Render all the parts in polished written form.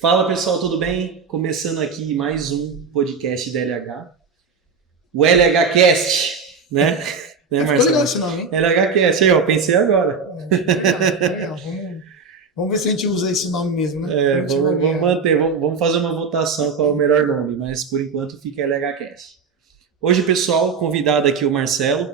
Fala pessoal, tudo bem? Começando aqui mais um podcast da LH, o LHcast, né? Né, Ficou legal Marcelo? esse nome, hein? LHcast, aí ó, pensei agora. Ficou legal, ficou legal. Vamos ver se a gente usa esse nome mesmo, né? Quando a gente vai Vamos ganhar. manter, vamos fazer uma votação qual é o melhor nome, mas por enquanto fica LHcast. Hoje, pessoal, convidado aqui o Marcelo,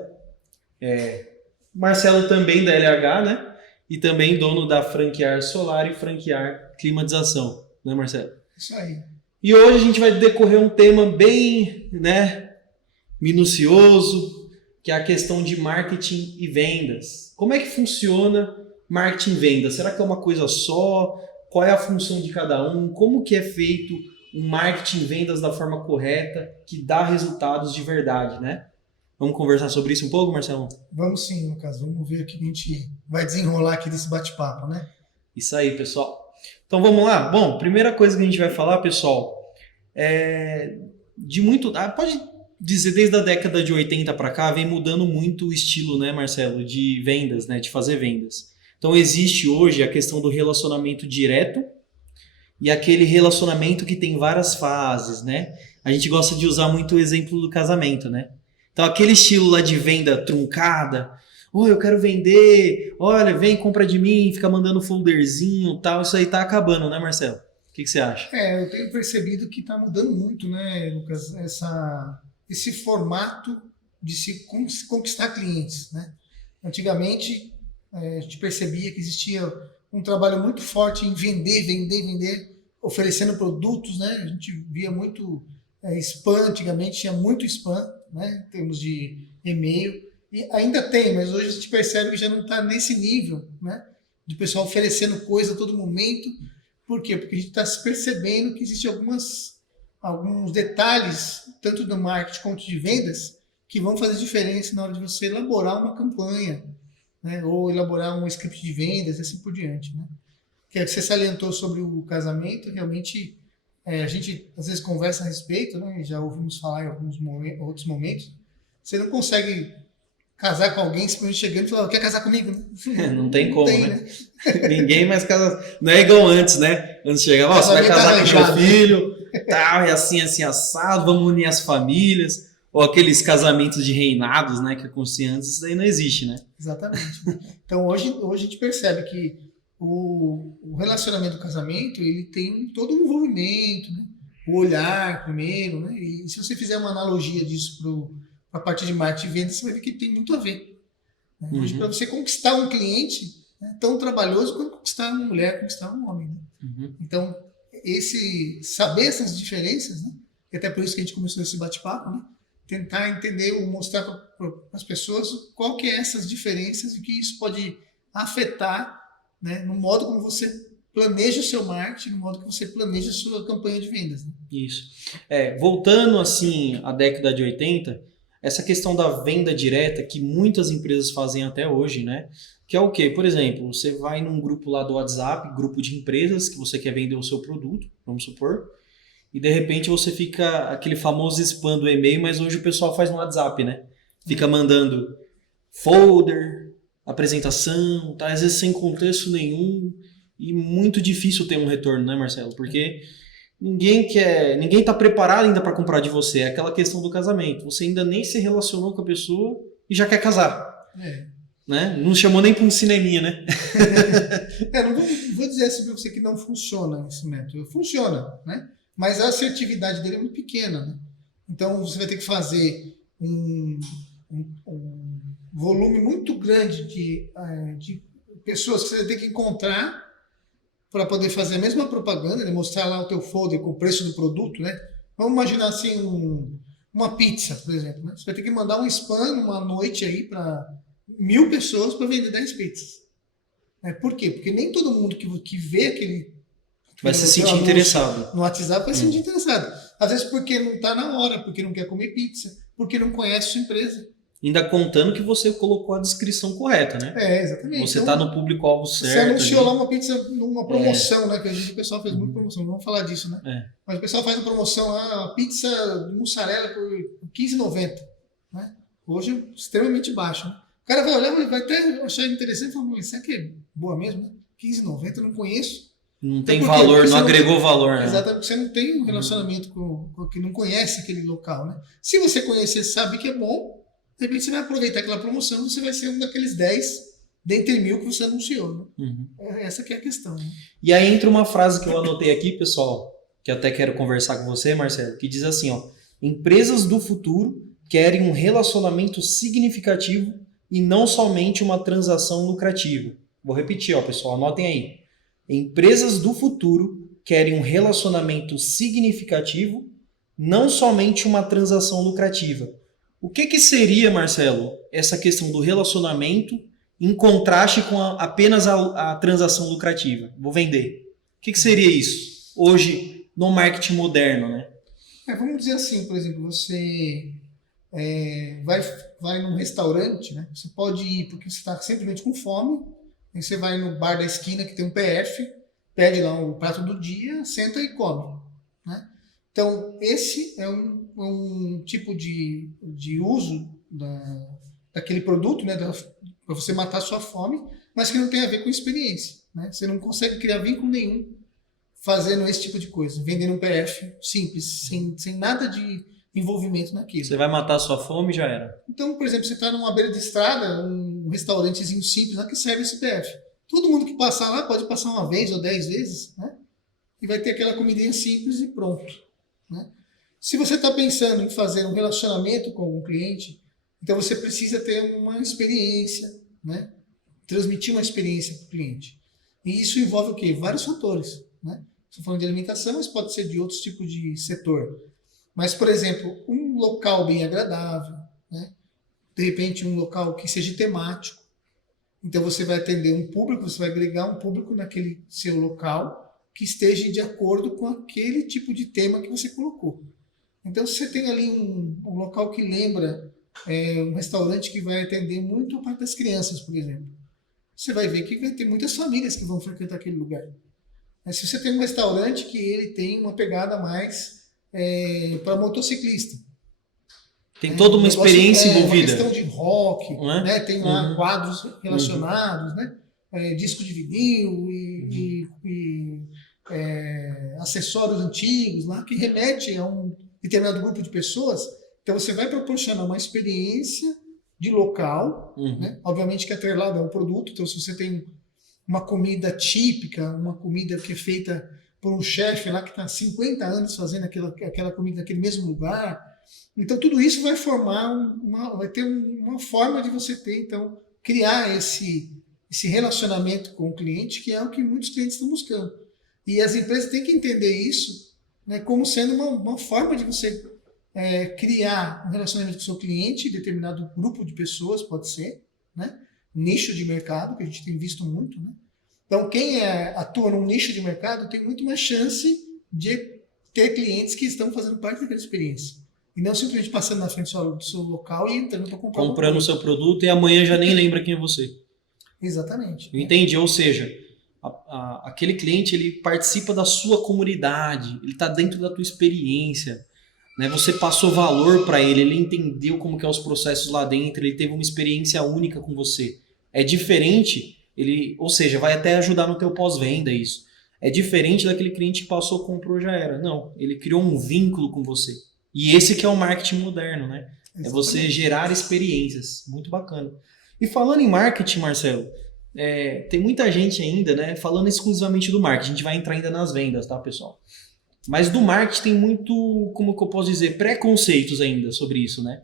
Marcelo também da LH, né? E também dono da Franquear Solar e Franquear Climatização, né, Marcelo? Isso aí. E hoje a gente vai decorrer um tema bem, né, minucioso, que é a questão de marketing e vendas. Como é que funciona marketing e vendas? Será que é uma coisa só? Qual é a função de cada um? Como que é feito um marketing e vendas da forma correta, que dá resultados de verdade, né? Vamos conversar sobre isso um pouco, Marcelo? Vamos sim, Lucas. Vamos ver o que a gente vai desenrolar aqui desse bate-papo, né? Isso aí, pessoal. Então vamos lá. Bom, primeira coisa que a gente vai falar, pessoal, é de muito. Pode dizer, desde a década de 80 para cá, vem mudando muito o estilo, né, Marcelo, de vendas, né, de fazer vendas. Então existe hoje a questão do relacionamento direto e aquele relacionamento que tem várias fases, né? A gente gosta de usar muito o exemplo do casamento, né? Então aquele estilo lá de venda truncada, eu quero vender, olha, vem, compra de mim, fica mandando folderzinho, tal, isso aí tá acabando, né, Marcelo? O que você acha? Eu tenho percebido que está mudando muito, né, Lucas, esse formato de se conquistar clientes, né? Antigamente, a gente percebia que existia um trabalho muito forte em vender, oferecendo produtos, né? A gente via muito spam, antigamente tinha muito spam, né? Em termos de e-mail, e ainda tem, mas hoje a gente percebe que já não está nesse nível, né? De pessoal oferecendo coisa a todo momento. Por quê? Porque a gente está se percebendo que existem alguns detalhes, tanto do marketing quanto de vendas, que vão fazer diferença na hora de você elaborar uma campanha, né? Ou elaborar um script de vendas e assim por diante, né? Que você salientou sobre o casamento, realmente a gente às vezes conversa a respeito, né? Já ouvimos falar em outros momentos. Você não consegue casar com alguém simplesmente chegando e falando, quer casar comigo? Não tem Não como, tem, né? né? Ninguém mais casa. Não é igual antes, né? Antes chegava, você vai Casamento casar com meu arranjado, né? filho, tal, e assim, assim, assado, vamos unir as famílias. Ou aqueles casamentos de reinados, né? Que aconteciam antes, isso daí não existe, né? Exatamente. Então hoje a gente percebe que o relacionamento do casamento ele tem todo um envolvimento, né? O olhar primeiro, né? E se você fizer uma analogia disso para a parte de marketing e venda, você vai ver que tem muito a ver. Né? Hoje, para você conquistar um cliente, é tão trabalhoso quanto conquistar uma mulher, conquistar um homem. Né? Então, saber essas diferenças, né? E até por isso que a gente começou esse bate-papo, né? Tentar entender ou mostrar para as pessoas qual que é essas diferenças e que isso pode afetar, né, no modo como você planeja o seu marketing, no modo que você planeja a sua campanha de vendas. Né? Isso. Voltando assim à década de 80, essa questão da venda direta que muitas empresas fazem até hoje, né? Que é o quê? Por exemplo, você vai num grupo lá do WhatsApp, grupo de empresas que você quer vender o seu produto, vamos supor, e de repente você fica aquele famoso spam do e-mail, mas hoje o pessoal faz no WhatsApp, né? Fica mandando folder, apresentação, tá? Às vezes sem contexto nenhum e muito difícil ter um retorno, né, Marcelo? Porque ninguém tá preparado ainda para comprar de você. É aquela questão do casamento. Você ainda nem se relacionou com a pessoa e já quer casar. Né? Não chamou nem para um cineminha, né? Não vou dizer assim para você que não funciona esse método. Funciona, né? Mas a assertividade dele é muito pequena. Né? Então você vai ter que fazer um volume muito grande de pessoas que você vai ter que encontrar para poder fazer a mesma propaganda, né? Mostrar lá o teu folder com o preço do produto, né? Vamos imaginar assim uma pizza, por exemplo. Né? Você vai ter que mandar um spam uma noite aí para 1000 pessoas para vender 10 pizzas. Por quê? Porque nem todo mundo que vê aquele vai se sentir interessado no WhatsApp vai se sentir interessado. Às vezes porque não está na hora, porque não quer comer pizza, porque não conhece sua empresa. Ainda contando que você colocou a descrição correta, né? Exatamente. Você está no público-alvo certo. Você anunciou lá uma pizza numa promoção, né? Que a gente, o pessoal fez muita promoção, não vamos falar disso, né? Mas o pessoal faz uma promoção lá, uma pizza de mussarela por R$15,90. Né? Hoje é extremamente baixo. Né? O cara vai olhar, vai até achar interessante e falar, mas será que é boa mesmo? Né? R$15,90, eu não conheço. Não Então, tem por quê? valor, Porque não você agregou valor, né? exatamente, você não tem um relacionamento com que não conhece aquele local, né? Se você conhecer, sabe que é bom, de repente você vai aproveitar aquela promoção, você vai ser um daqueles 10 dentre 1000 que você anunciou, né? Uhum. Essa que é a questão, né? E aí entra uma frase que eu anotei aqui, pessoal, que eu até quero conversar com você, Marcelo, que diz assim, ó: empresas do futuro querem um relacionamento significativo e não somente uma transação lucrativa. Vou repetir, ó, pessoal, anotem aí. Empresas do futuro querem um relacionamento significativo, não somente uma transação lucrativa. O que seria, Marcelo, essa questão do relacionamento em contraste com apenas a transação lucrativa? Vou vender. O que seria isso hoje no marketing moderno, né? Vamos dizer assim, por exemplo, você vai, vai num restaurante, né? Você pode ir porque você está simplesmente com fome, aí você vai no bar da esquina que tem um PF, pede lá o prato do dia, senta e come, né? Então, esse é um tipo de uso daquele produto, né? Para você matar a sua fome, mas que não tem a ver com experiência, né? Você não consegue criar vínculo nenhum fazendo esse tipo de coisa, vendendo um PF simples, sem nada de envolvimento naquilo. Você vai matar a sua fome e já era. Então, por exemplo, você está numa beira de estrada, um restaurantezinho simples lá que serve esse PF. Todo mundo que passar lá pode passar uma vez ou 10 vezes, né? E vai ter aquela comidinha simples e pronto, né? Se você está pensando em fazer um relacionamento com algum cliente, então você precisa ter uma experiência, né? Transmitir uma experiência para o cliente. E isso envolve o quê? Vários fatores, né? Estou falando de alimentação, mas pode ser de outros tipos de setor. Mas, por exemplo, um local bem agradável, né? De repente um local que seja temático. Então você vai atender um público, você vai agregar um público naquele seu local que esteja de acordo com aquele tipo de tema que você colocou. Então, se você tem ali um local que lembra um restaurante que vai atender muito a parte das crianças, por exemplo, você vai ver que vai ter muitas famílias que vão frequentar aquele lugar. Mas se você tem um restaurante que ele tem uma pegada mais para motociclista, tem toda uma experiência envolvida. Uma questão de rock, é? né? Tem lá quadros relacionados, né? Disco de vinil e acessórios antigos lá que remete a um determinado grupo de pessoas. Então você vai proporcionar uma experiência de local, né? Obviamente que é atrelado ao produto. Então se você tem uma comida típica, uma comida que é feita por um chefe lá que está há 50 anos fazendo aquela comida naquele mesmo lugar, então tudo isso vai formar vai ter uma forma de você ter, então, criar esse relacionamento com o cliente, que é o que muitos clientes estão buscando. E as empresas têm que entender isso, né, como sendo uma forma de você criar um relacionamento com o seu cliente, determinado grupo de pessoas, pode ser, né, nicho de mercado, que a gente tem visto muito, né? Então, quem atua num nicho de mercado tem muito mais chance de ter clientes que estão fazendo parte daquela experiência. E não simplesmente passando na frente do seu local e entrando para comprar. Comprando o seu produto e amanhã já nem lembra quem é você. Exatamente. Eu entendi, ou seja, aquele cliente ele participa da sua comunidade, ele está dentro da tua experiência, né? Você passou valor para ele, ele entendeu como que é os processos lá dentro, ele teve uma experiência única com você. É diferente, ou seja, vai até ajudar no teu pós-venda isso. É diferente daquele cliente que passou, comprou, já era. Não, ele criou um vínculo com você. E esse que é o marketing moderno, né? Exatamente. É você gerar experiências. Muito bacana. E falando em marketing, Marcelo, tem muita gente ainda, né, falando exclusivamente do marketing. A gente vai entrar ainda nas vendas, tá, pessoal? Mas do marketing tem muito, como que eu posso dizer, preconceitos ainda sobre isso, né?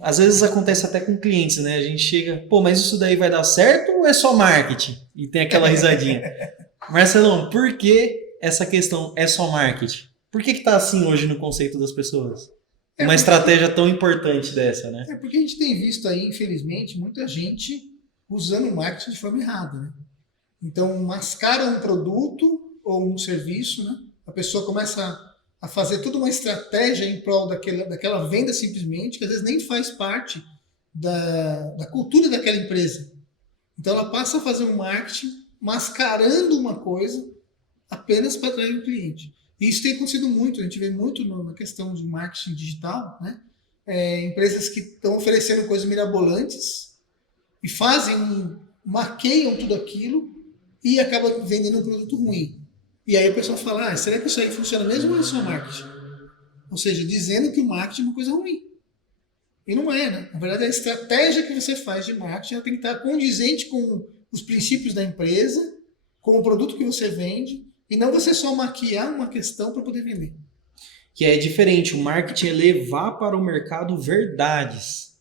Às vezes acontece até com clientes, né? A gente chega, pô, mas isso daí vai dar certo ou é só marketing? E tem aquela risadinha. Marcelão, por que essa questão é só marketing? Por que tá assim hoje no conceito das pessoas? Uma estratégia tão importante dessa, né? É porque a gente tem visto aí, infelizmente, muita gente usando o marketing de forma errada, né? Então, mascara um produto ou um serviço, né? A pessoa começa a fazer toda uma estratégia em prol daquela venda simplesmente, que às vezes nem faz parte da cultura daquela empresa. Então, ela passa a fazer um marketing mascarando uma coisa apenas para atrair o cliente. E isso tem acontecido muito, a gente vê muito na questão de marketing digital, né? Empresas que estão oferecendo coisas mirabolantes e maqueiam tudo aquilo e acabam vendendo um produto ruim. E aí o pessoal fala, será que isso aí funciona mesmo ou é só marketing? Ou seja, dizendo que o marketing é uma coisa ruim. E não é, né? Na verdade, a estratégia que você faz de marketing ela tem que estar condizente com os princípios da empresa, com o produto que você vende, e não você só maquiar uma questão para poder vender. Que é diferente, o marketing é levar para o mercado verdades.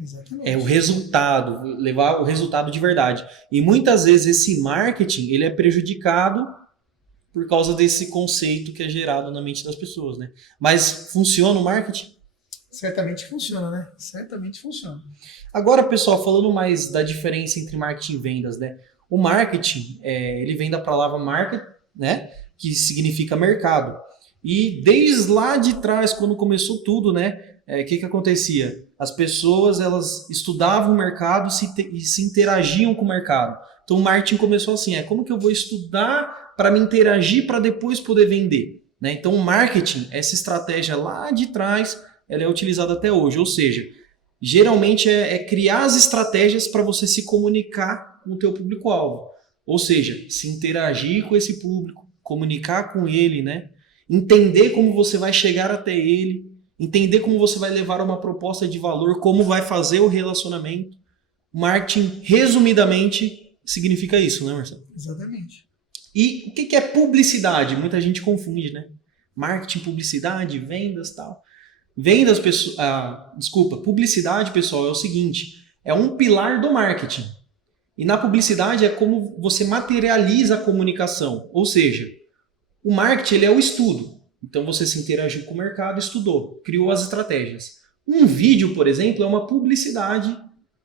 Exatamente. É o resultado, levar o resultado de verdade. E muitas vezes esse marketing ele é prejudicado por causa desse conceito que é gerado na mente das pessoas, né? Mas funciona o marketing? Certamente funciona, né? Certamente funciona. Agora, pessoal, falando mais da diferença entre marketing e vendas, né? O marketing, ele vem da palavra market, né? Que significa mercado. E desde lá de trás, quando começou tudo, né? O que acontecia? As pessoas, elas estudavam o mercado e se interagiam com o mercado. Então, o marketing começou assim, como que eu vou estudar para me interagir para depois poder vender? Né? Então, o marketing, essa estratégia lá de trás, ela é utilizada até hoje. Ou seja, geralmente é criar as estratégias para você se comunicar com o teu público-alvo. Ou seja, se interagir com esse público, comunicar com ele, né? Entender como você vai chegar até ele, entender como você vai levar uma proposta de valor, como vai fazer o relacionamento. Marketing, resumidamente, significa isso, né, Marcelo? Exatamente. E o que é publicidade? Muita gente confunde, né? Marketing, publicidade, vendas e tal. Vendas, publicidade, pessoal, é o seguinte, é um pilar do marketing. E na publicidade é como você materializa a comunicação. Ou seja, o marketing ele é o estudo. Então você se interagiu com o mercado, estudou, criou as estratégias. Um vídeo, por exemplo, é uma publicidade.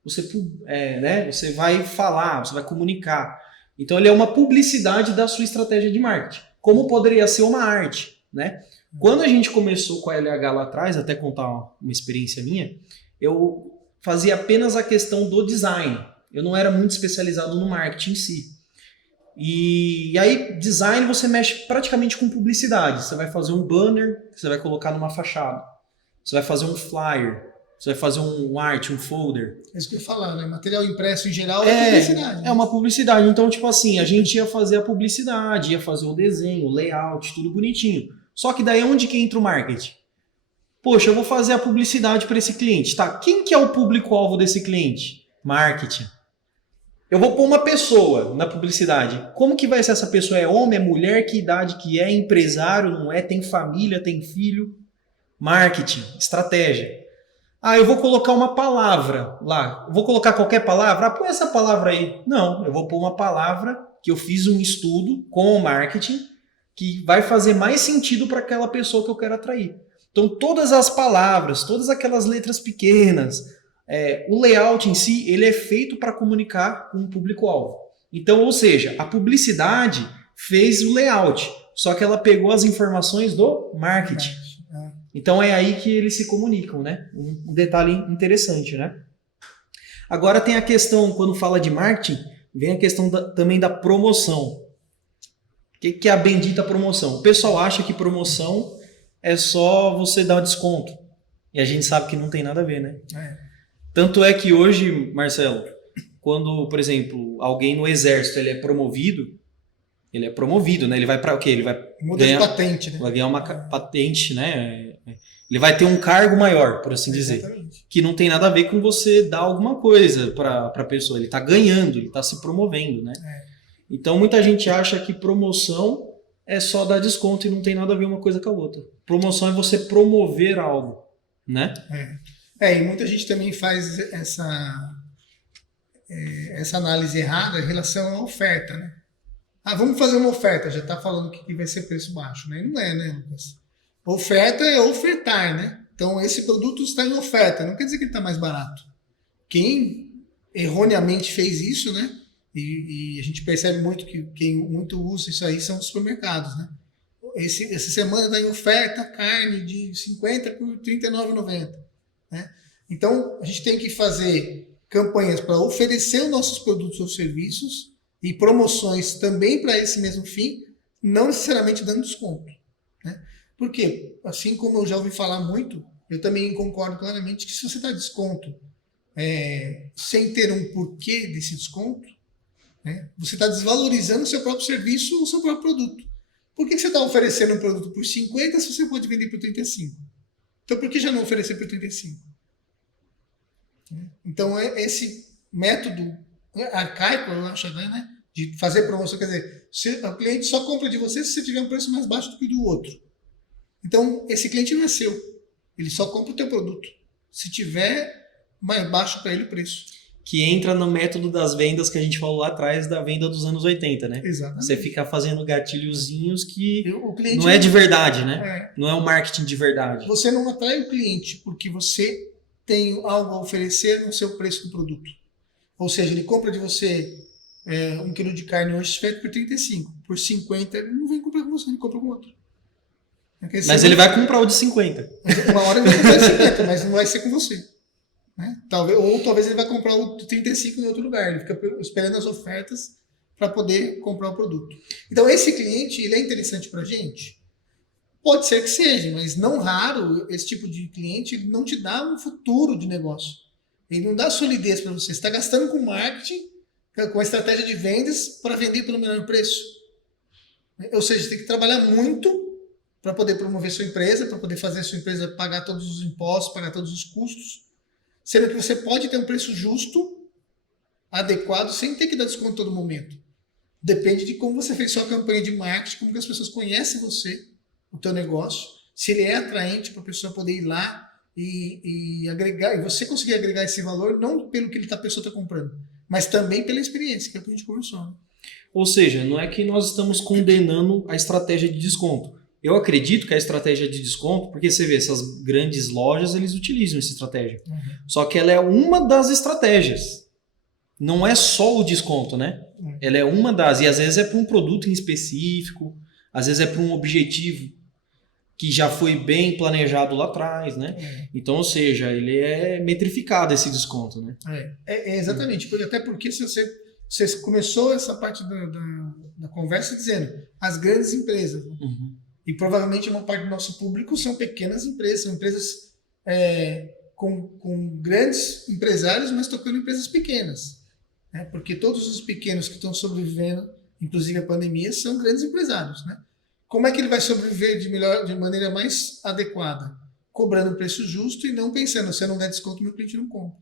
Você vai falar, você vai comunicar. Então ele é uma publicidade da sua estratégia de marketing. Como poderia ser uma arte, né? Quando a gente começou com a LH lá atrás, até contar uma experiência minha, eu fazia apenas a questão do design. Eu não era muito especializado no marketing em si. E aí, design você mexe praticamente com publicidade. Você vai fazer um banner, você vai colocar numa fachada. Você vai fazer um flyer, você vai fazer um art, um folder. É isso que eu ia falar, né? Material impresso em geral é publicidade. É uma publicidade. Então, tipo assim, a gente ia fazer a publicidade, ia fazer o desenho, o layout, tudo bonitinho. Só que daí onde que entra o marketing? Poxa, eu vou fazer a publicidade para esse cliente. Tá, quem que é o público-alvo desse cliente? Marketing. Eu vou pôr uma pessoa na publicidade. Como que vai ser essa pessoa? É homem, é mulher? Que idade que é? Empresário, não é? Tem família, tem filho? Marketing, estratégia. Eu vou colocar uma palavra lá. Vou colocar qualquer palavra? Põe essa palavra aí. Não, eu vou pôr uma palavra que eu fiz um estudo com o marketing que vai fazer mais sentido para aquela pessoa que eu quero atrair. Então, todas as palavras, todas aquelas letras pequenas, o layout em si, ele é feito para comunicar com o público-alvo. Então, ou seja, a publicidade fez o layout, só que ela pegou as informações do marketing. Então, é aí que eles se comunicam, né? Um detalhe interessante, né? Agora tem a questão, quando fala de marketing, vem a questão também da promoção. O que é a bendita promoção? O pessoal acha que promoção é só você dar desconto. E a gente sabe que não tem nada a ver, né? Tanto é que hoje, Marcelo, quando, por exemplo, alguém no exército ele é promovido, né? Ele vai para o quê? Ele vai ganhar patente, né? Vai ganhar uma patente, né? Ele vai ter um cargo maior, por assim dizer. Que não tem nada a ver com você dar alguma coisa para a pessoa. Ele está ganhando, ele está se promovendo, né? Então, muita gente acha que promoção é só dar desconto e não tem nada a ver uma coisa com a outra. Promoção é você promover algo, né? E muita gente também faz essa análise errada em relação à oferta, né? Vamos fazer uma oferta, já está falando que vai ser preço baixo, né? Não é, né, Lucas? Oferta é ofertar, né? Então, esse produto está em oferta, não quer dizer que ele está mais barato. Quem erroneamente fez isso, né? E a gente percebe muito que quem muito usa isso aí são os supermercados, né? Essa semana está em oferta carne de 50 por R$ 39,90, né? Então, a gente tem que fazer campanhas para oferecer os nossos produtos ou serviços e promoções também para esse mesmo fim, não necessariamente dando desconto, né? Porque, assim como eu já ouvi falar muito, eu também concordo claramente que se você dá desconto sem ter um porquê desse desconto, né, você está desvalorizando o seu próprio serviço ou o seu próprio produto. Por que você está oferecendo um produto por 50 se você pode vender por 35? Então, por que já não oferecer por 35? Então, esse método arcaico, eu acho, né? De fazer promoção, quer dizer, o cliente só compra de você se você tiver um preço mais baixo do que o do outro. Então, esse cliente não é seu. Ele só compra o teu produto. Se tiver mais baixo para ele o preço. Que entra no método das vendas que a gente falou lá atrás, da venda dos anos 80, né? Exatamente. Você fica fazendo gatilhozinhos que O cliente não é de verdade, né? É. Não é um marketing de verdade. Você não atrai o cliente porque você tem algo a oferecer no seu preço do produto. Ou seja, ele compra de você 1 quilo de carne hoje feito por 35. Por 50, ele não vem comprar com você, ele compra com outro. Mas ele vai comprar o de 50. Uma hora ele vai comprar o de 50, mas não vai ser com você. Né? Talvez ele vai comprar o de 35 em outro lugar. Ele fica esperando as ofertas para poder comprar o produto. Então, esse cliente, ele é interessante para a gente? Pode ser que seja, mas não raro, esse tipo de cliente ele não te dá um futuro de negócio. Ele não dá solidez para você. Você está gastando com marketing, com a estratégia de vendas para vender pelo menor preço. Ou seja, você tem que trabalhar muito para poder promover sua empresa, para poder fazer a sua empresa pagar todos os impostos, pagar todos os custos, sendo que você pode ter um preço justo, adequado, sem ter que dar desconto todo momento. Depende de como você fez sua campanha de marketing, como que as pessoas conhecem você, o teu negócio, se ele é atraente para a pessoa poder ir lá e agregar, e você conseguir agregar esse valor, não pelo que a pessoa está comprando, mas também pela experiência, que é o que a gente conversou. Né? Ou seja, não é que nós estamos condenando a estratégia de desconto. Eu acredito que a estratégia de desconto, porque você vê, essas grandes lojas, eles utilizam essa estratégia. Uhum. Só que ela é uma das estratégias. Não é só o desconto, né? Uhum. Ela é uma das, e às vezes é para um produto em específico, às vezes é para um objetivo que já foi bem planejado lá atrás, né? Uhum. Então, ou seja, ele é metrificado esse desconto, né? Exatamente, até porque se você começou essa parte da conversa dizendo as grandes empresas, né? Uhum. E provavelmente uma parte do nosso público são pequenas empresas, são empresas com grandes empresários, mas tocando empresas pequenas. Né? Porque todos os pequenos que estão sobrevivendo, inclusive a pandemia, são grandes empresários. Né? Como é que ele vai sobreviver de maneira mais adequada? Cobrando um preço justo e não pensando, se eu não der desconto, meu cliente não compra.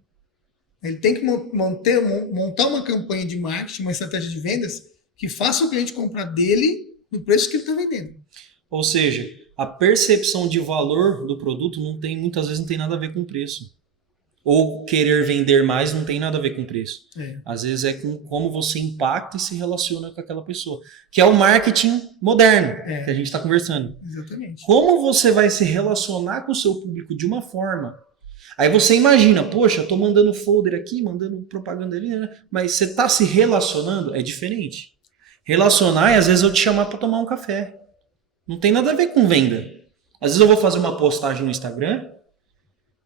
Ele tem que montar uma campanha de marketing, uma estratégia de vendas que faça o cliente comprar dele no preço que ele está vendendo. Ou seja, a percepção de valor do produto muitas vezes não tem nada a ver com preço. Ou querer vender mais não tem nada a ver com preço. Às vezes é com como você impacta e se relaciona com aquela pessoa. Que é o marketing moderno que a gente está conversando. Exatamente. Como você vai se relacionar com o seu público de uma forma. Aí você imagina, poxa, eu estou mandando folder aqui, mandando propaganda ali, né? Mas você está se relacionando? É diferente. Relacionar é às vezes eu te chamar para tomar um café. Não tem nada a ver com venda. Às vezes eu vou fazer uma postagem no Instagram,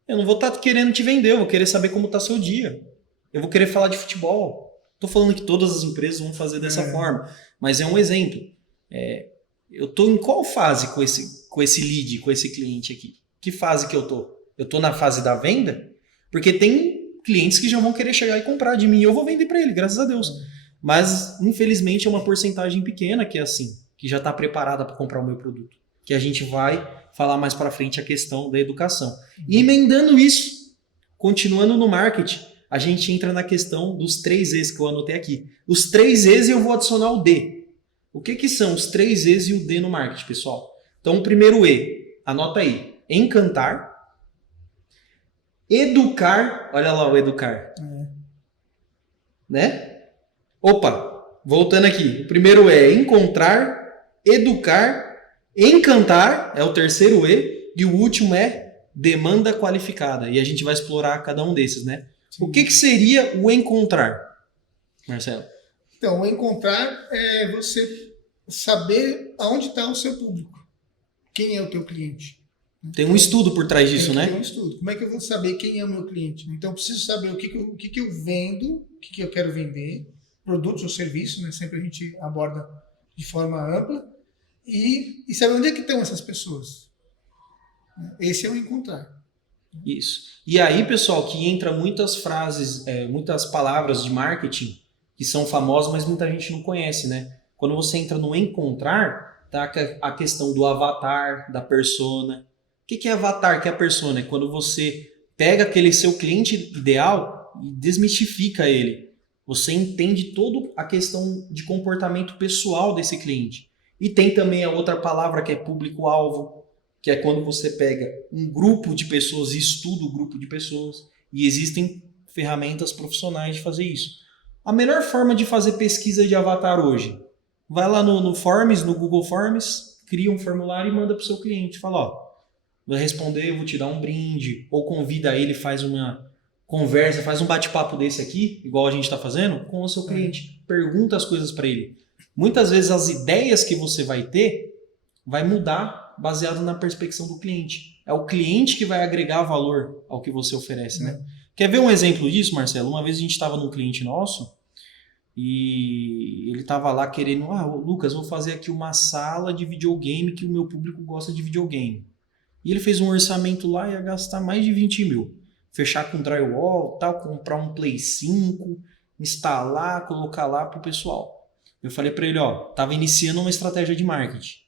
eu não vou estar querendo te vender, eu vou querer saber como está seu dia. Eu vou querer falar de futebol. Estou falando que todas as empresas vão fazer dessa forma, mas é um exemplo. Eu estou em qual fase com esse lead, com esse cliente aqui? Que fase que eu estou? Eu estou na fase da venda? Porque tem clientes que já vão querer chegar e comprar de mim e eu vou vender para ele, graças a Deus. Mas, infelizmente, é uma porcentagem pequena que é assim. Que já está preparada para comprar o meu produto. Que a gente vai falar mais para frente a questão da educação. E emendando isso, continuando no marketing, a gente entra na questão dos 3 E's que eu anotei aqui. Os 3 E's eu vou adicionar o D. O que são os 3 E's e o D no marketing, pessoal? Então, o primeiro E, anota aí. Encantar. Educar. Olha lá o educar. Né? Opa, voltando aqui. O primeiro E, encontrar. Educar, encantar, é o terceiro E, e o último é demanda qualificada. E a gente vai explorar cada um desses, né? Sim. O que seria o encontrar, Marcelo? Então, o encontrar é você saber aonde está o seu público. Quem é o teu cliente. Tem um estudo por trás disso, né? Tem um estudo. Como é que eu vou saber quem é o meu cliente? Então, eu preciso saber o que eu vendo, o que eu quero vender, produtos ou serviços, né? Sempre a gente aborda de forma ampla. E saber onde é que estão essas pessoas. Esse é o encontrar. Isso. E aí, pessoal, que entra muitas frases, muitas palavras de marketing que são famosas, mas muita gente não conhece, né? Quando você entra no encontrar, tá a questão do avatar, da persona. O que é avatar, que é a persona? É quando você pega aquele seu cliente ideal e desmistifica ele. Você entende toda a questão de comportamento pessoal desse cliente. E tem também a outra palavra que é público-alvo, que é quando você pega um grupo de pessoas e estuda o grupo de pessoas. E existem ferramentas profissionais de fazer isso. A melhor forma de fazer pesquisa de avatar hoje, vai lá no Forms, no Google Forms, cria um formulário e manda para o seu cliente. Fala, ó, vai responder, eu vou te dar um brinde. Ou convida ele, faz uma conversa, faz um bate-papo desse aqui, igual a gente está fazendo, com o seu cliente. Pergunta as coisas para ele. Muitas vezes as ideias que você vai ter vai mudar baseado na perspectiva do cliente. É o cliente que vai agregar valor ao que você oferece, né? Quer ver um exemplo disso, Marcelo? Uma vez a gente estava num cliente nosso e ele estava lá querendo, Lucas, vou fazer aqui uma sala de videogame que o meu público gosta de videogame. E ele fez um orçamento lá e ia gastar mais de 20 mil. Fechar com drywall, tal, comprar um Play 5, instalar, colocar lá pro pessoal. Eu falei para ele, tava iniciando uma estratégia de marketing.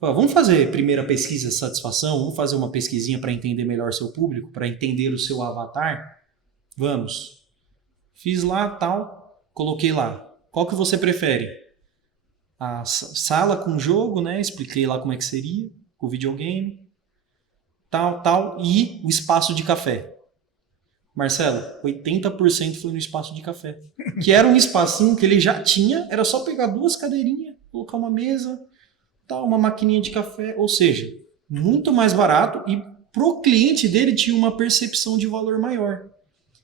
Vamos fazer primeira pesquisa de satisfação, vamos fazer uma pesquisinha para entender melhor seu público, para entender o seu avatar? Vamos. Fiz lá, tal, coloquei lá. Qual que você prefere? A sala com jogo, né? Expliquei lá como é que seria, com o videogame, tal, e o espaço de café. Marcelo, 80% foi no espaço de café. Que era um espacinho que ele já tinha, era só pegar 2 cadeirinhas, colocar uma mesa, tal, uma maquininha de café, ou seja, muito mais barato e pro cliente dele tinha uma percepção de valor maior.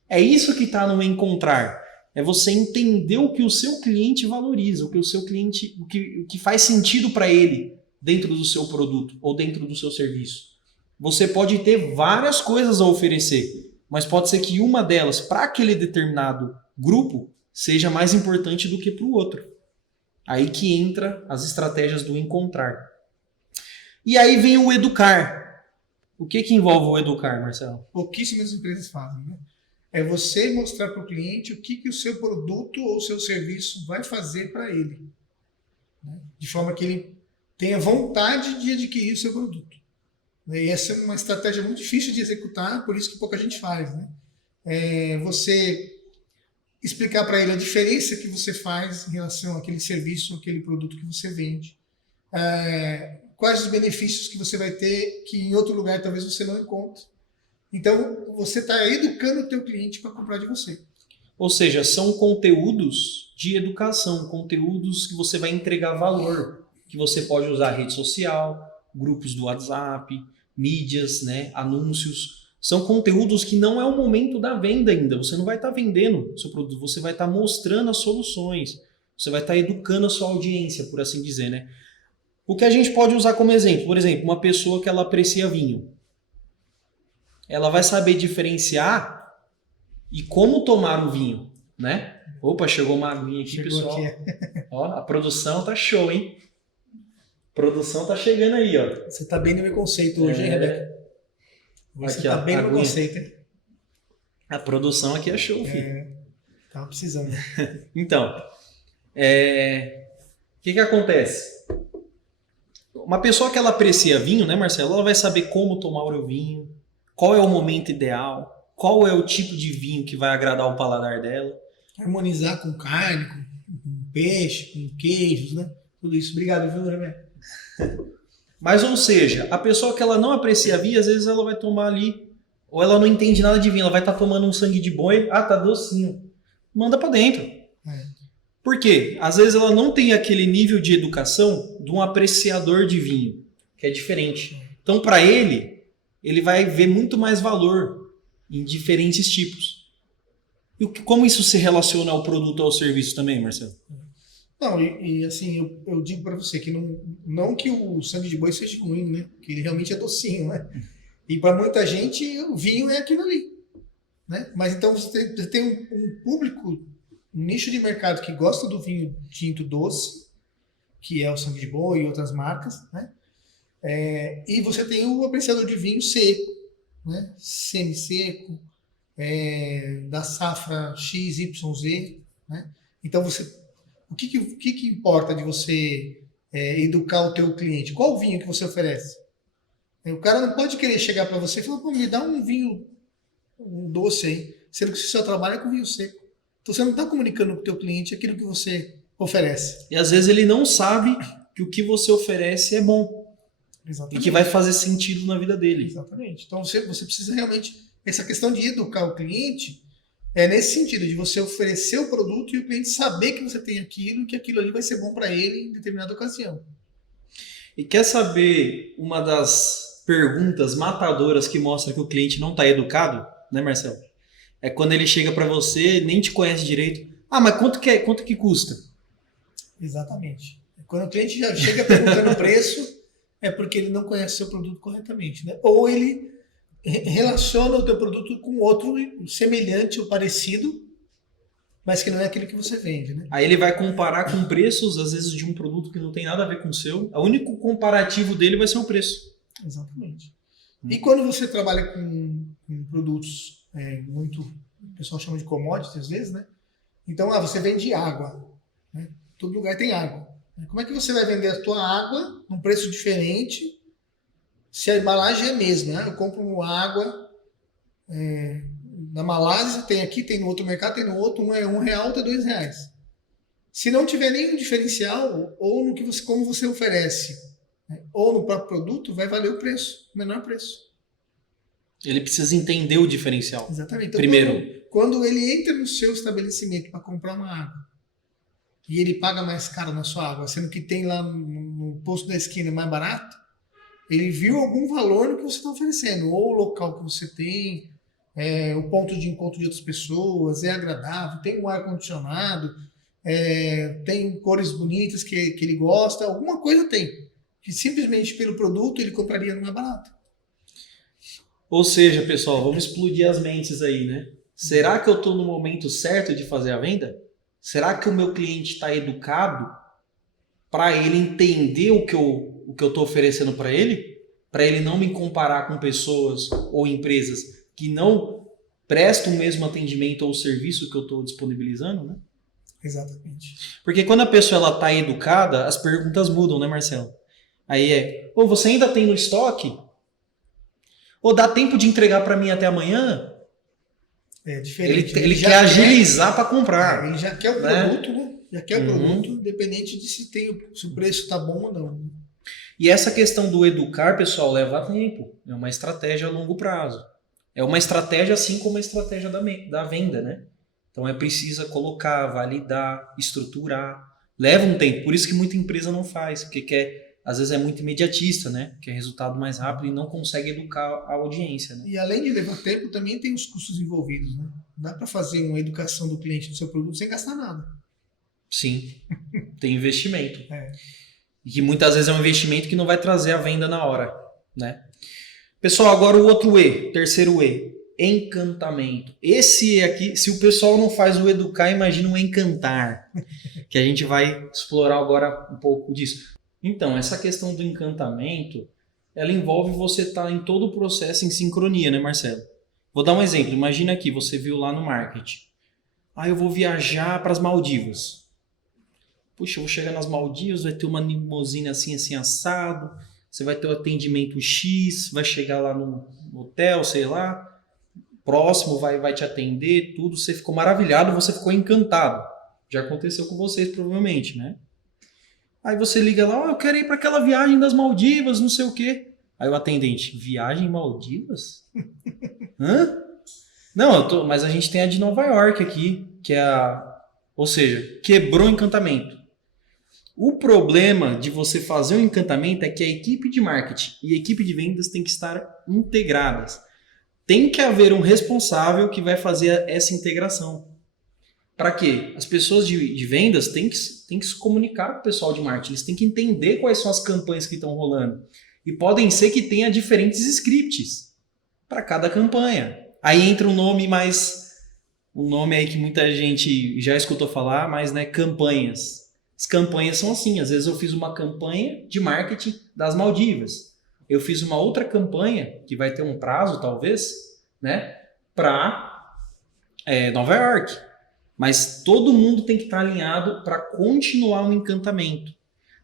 É isso que está no encontrar. É você entender o que o seu cliente valoriza, o que o seu cliente, o que faz sentido para ele dentro do seu produto ou dentro do seu serviço. Você pode ter várias coisas a oferecer, mas pode ser que uma delas, para aquele determinado grupo, seja mais importante do que para o outro. Aí que entra as estratégias do encontrar. E aí vem o educar. O que envolve o educar, Marcelo? Pouquíssimas empresas fazem, né? É você mostrar para o cliente o que o seu produto ou o seu serviço vai fazer para ele. Né? De forma que ele tenha vontade de adquirir o seu produto. E essa é uma estratégia muito difícil de executar, por isso que pouca gente faz. Né? Você explicar para ele a diferença que você faz em relação àquele serviço, àquele produto que você vende. Quais os benefícios que você vai ter que em outro lugar talvez você não encontre. Então, você está educando o teu cliente para comprar de você. Ou seja, são conteúdos de educação, conteúdos que você vai entregar valor, que você pode usar rede social, grupos do WhatsApp, mídias, né, anúncios. São conteúdos que não é o momento da venda ainda. Você não vai estar vendendo o seu produto, você vai estar mostrando as soluções. Você vai estar educando a sua audiência, por assim dizer, né? O que a gente pode usar como exemplo? Por exemplo, uma pessoa que ela aprecia vinho. Ela vai saber diferenciar e como tomar o vinho, né? Opa, chegou uma aguinha aqui, pessoal. Ó, a produção tá show, hein? A produção tá chegando aí, ó. Você tá bem no meu conceito hoje, hein, Rebeca? Você aqui, tá ó, bem no meu aguinha. conceito, hein? A produção aqui é show, filho. Tava precisando. Então, o que acontece? Uma pessoa que ela aprecia vinho, né, Marcelo? Ela vai saber como tomar o vinho, qual é o momento ideal, qual é o tipo de vinho que vai agradar o paladar dela. Harmonizar com carne, com peixe, com queijos, né? Tudo isso. Obrigado, viu, Rebeca? Mas, ou seja, a pessoa que ela não aprecia vinho, às vezes ela vai tomar ali, ou ela não entende nada de vinho, ela vai estar tomando um sangue de boi, tá docinho. Manda pra dentro. Por quê? Às vezes ela não tem aquele nível de educação de um apreciador de vinho, que é diferente. Então, para ele vai ver muito mais valor em diferentes tipos. E como isso se relaciona ao produto ou ao serviço também, Marcelo? Não, assim, eu digo para você que não que o sangue de boi seja ruim, né? Que ele realmente é docinho, né? E para muita gente, o vinho é aquilo ali. Né? Mas então você tem um público, um nicho de mercado que gosta do vinho tinto doce, que é o sangue de boi e outras marcas, né? E você tem o apreciador de vinho seco, né? Semi-seco, da safra XYZ, né? Então o que importa de você educar o teu cliente. Qual vinho que você oferece? O cara não pode querer chegar para você e falar, pô, me dá um vinho doce aí, sendo que o seu trabalho é com vinho seco. Então você não está comunicando com o teu cliente aquilo que você oferece. E às vezes ele não sabe que o que você oferece é bom. Exatamente. E que vai fazer sentido na vida dele. Exatamente. Então você precisa realmente, essa questão de educar o cliente é nesse sentido, de você oferecer o produto e o cliente saber que você tem aquilo e que aquilo ali vai ser bom para ele em determinada ocasião. E quer saber uma das perguntas matadoras que mostra que o cliente não está educado, né, Marcelo? É quando ele chega para você, nem te conhece direito. Ah, mas quanto que custa? Exatamente. Quando o cliente já chega perguntando o preço, é porque ele não conhece o seu produto corretamente, né? Ou ele relaciona o teu produto com outro semelhante ou parecido, mas que não é aquilo que você vende, né? Aí ele vai comparar com preços, às vezes, de um produto que não tem nada a ver com o seu. O único comparativo dele vai ser o preço. Exatamente. E quando você trabalha com produtos muito, o pessoal chama de commodities às vezes, né? Então, você vende água, né? Todo lugar tem água. Como é que você vai vender a tua água num preço diferente se a embalagem é a mesma, né? Eu compro uma água na Malásia, tem aqui, tem no outro mercado, tem no outro, um é R$1, outro é R$2. Se não tiver nenhum diferencial, ou no que você, como você oferece, né? Ou no próprio produto, vai valer o preço, o menor preço. Ele precisa entender o diferencial. Exatamente. Então, primeiro. Quando ele entra no seu estabelecimento para comprar uma água, e ele paga mais caro na sua água, sendo que tem lá no posto da esquina mais barato, ele viu algum valor no que você está oferecendo, ou o local que você tem, o ponto de encontro de outras pessoas, é agradável, tem um ar-condicionado, tem cores bonitas que ele gosta, alguma coisa tem, que simplesmente pelo produto ele compraria no mais barato. Ou seja, pessoal, vamos explodir as mentes aí, né? Será que eu estou no momento certo de fazer a venda? Será que o meu cliente está educado para ele entender o que eu estou oferecendo para ele? Para ele não me comparar com pessoas ou empresas que não prestam o mesmo atendimento ou serviço que eu estou disponibilizando, né? Exatamente. Porque quando a pessoa está educada, as perguntas mudam, né, Marcelo? Aí você ainda tem no estoque? Ou dá tempo de entregar para mim até amanhã? É diferente. Ele quer agilizar para comprar. Ele já quer o produto, né? Já quer o produto, independente de se o preço está bom ou não. E essa questão do educar, pessoal, leva tempo. É uma estratégia a longo prazo. É uma estratégia assim como a estratégia da venda, né? Então precisa colocar, validar, estruturar. Leva um tempo. Por isso que muita empresa não faz, porque às vezes é muito imediatista, né? Quer resultado mais rápido e não consegue educar a audiência, né? E além de levar tempo, também tem os custos envolvidos, né? Não dá para fazer uma educação do cliente do seu produto sem gastar nada. Sim, tem investimento. E que muitas vezes é um investimento que não vai trazer a venda na hora, né? Pessoal, agora o outro E, terceiro E, encantamento. Esse aqui, se o pessoal não faz o educar, imagina o encantar, que a gente vai explorar agora um pouco disso. Então, essa questão do encantamento, ela envolve você estar em todo o processo em sincronia, né, Marcelo? Vou dar um exemplo. Imagina aqui, você viu lá no marketing. Eu vou viajar para as Maldivas. Puxa, eu vou chegar nas Maldivas, vai ter uma limusine assim assado, você vai ter o atendimento X, vai chegar lá no hotel, sei lá, próximo vai te atender, tudo. Você ficou maravilhado, você ficou encantado. Já aconteceu com vocês, provavelmente, né? Aí você liga lá, eu quero ir para aquela viagem das Maldivas, não sei o quê. Aí o atendente, viagem Maldivas? Hã? Não, mas a gente tem a de Nova York aqui, que é ou seja, quebrou o encantamento. O problema de você fazer um encantamento é que a equipe de marketing e a equipe de vendas tem que estar integradas. Tem que haver um responsável que vai fazer essa integração. Para quê? As pessoas de vendas têm que se comunicar com o pessoal de marketing. Eles têm que entender quais são as campanhas que estão rolando. E podem ser que tenha diferentes scripts para cada campanha. Aí entra um nome aí que muita gente já escutou falar, mas né, campanhas. As campanhas são assim. Às vezes eu fiz uma campanha de marketing das Maldivas. Eu fiz uma outra campanha, que vai ter um prazo talvez, né, para Nova York. Mas todo mundo tem que estar alinhado para continuar o encantamento.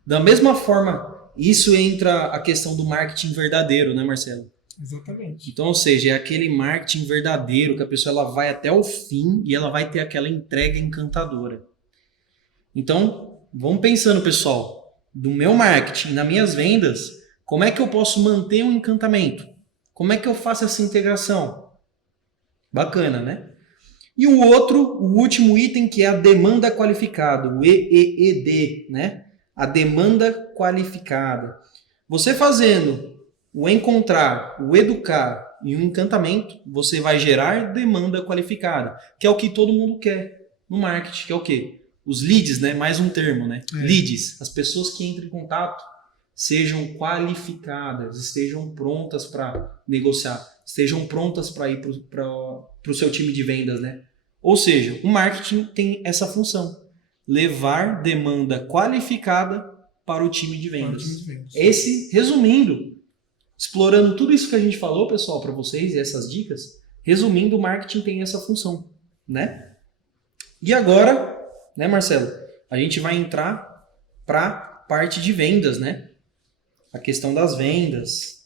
Da mesma forma, isso entra a questão do marketing verdadeiro, né, Marcelo? Exatamente. Então, ou seja, é aquele marketing verdadeiro que a pessoa ela vai até o fim e ela vai ter aquela entrega encantadora. Então, vamos pensando, pessoal, do meu marketing, nas minhas vendas, como é que eu posso manter um encantamento? Como é que eu faço essa integração? Bacana, né? E o último item, que é a demanda qualificada, o EED, né? A demanda qualificada. Você fazendo o encontrar, o educar e o encantamento, você vai gerar demanda qualificada, que é o que todo mundo quer no marketing, que é o quê? Os leads, né? Mais um termo, né? Leads, as pessoas que entram em contato sejam qualificadas, estejam prontas para negociar, estejam prontas para ir para o seu time de vendas, né? Ou seja, o marketing tem essa função, levar demanda qualificada para o time de vendas. Resumindo, explorando tudo isso que a gente falou, pessoal, para vocês e essas dicas, resumindo, o marketing tem essa função, né? E agora, né, Marcelo, a gente vai entrar para a parte de vendas, né? A questão das vendas.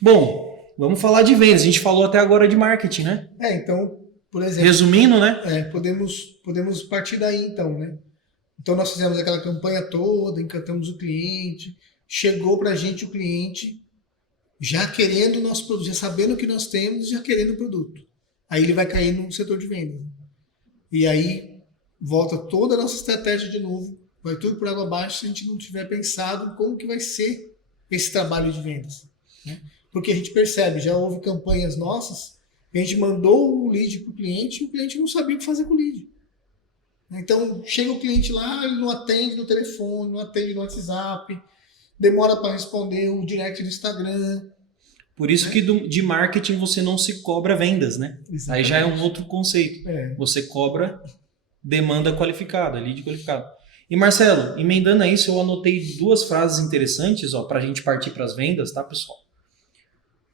Bom, vamos falar de vendas. A gente falou até agora de marketing, né? Então, por exemplo... Resumindo, né? Podemos partir daí, então, né? Então, nós fizemos aquela campanha toda, encantamos o cliente, chegou para a gente o cliente já querendo o nosso produto, já sabendo o que nós temos, já querendo o produto. Aí ele vai cair no setor de vendas. E aí volta toda a nossa estratégia de novo, vai tudo por água abaixo se a gente não tiver pensado em como que vai ser esse trabalho de vendas, né? Porque a gente percebe, já houve campanhas nossas, a gente mandou o lead para o cliente e o cliente não sabia o que fazer com o lead. Então, chega o cliente lá, ele não atende no telefone, não atende no WhatsApp, demora para responder o direct do Instagram. Por isso que de marketing você não se cobra vendas, né? Exatamente. Aí já é um outro conceito. Você cobra demanda qualificada, lead qualificado. E Marcelo, emendando a isso, eu anotei 2 frases interessantes para a gente partir para as vendas, tá, pessoal?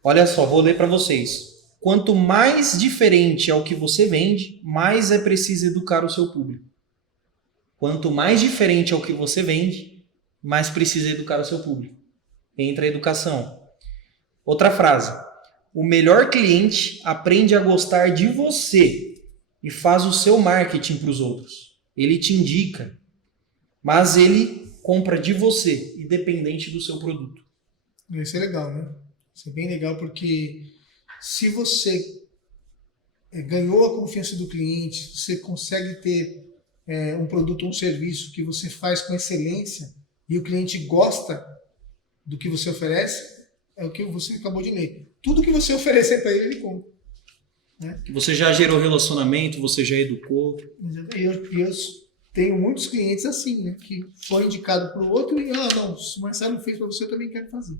Olha só, vou ler para vocês. Quanto mais diferente é o que você vende, mais é preciso educar o seu público. Quanto mais diferente é o que você vende, mais precisa educar o seu público. Entra a educação. Outra frase. O melhor cliente aprende a gostar de você e faz o seu marketing para os outros. Ele te indica, mas ele compra de você, independente do seu produto. Isso é legal, né? Isso é bem legal porque se você ganhou a confiança do cliente, você consegue ter um produto ou um serviço que você faz com excelência e o cliente gosta do que você oferece, é o que você acabou de ler. Tudo que você oferecer para ele, ele compra. Né? Você já gerou relacionamento, você já educou. Eu tenho muitos clientes assim, né? Que foi indicado para o outro e, não, se o Marcelo fez para você, eu também quero fazer.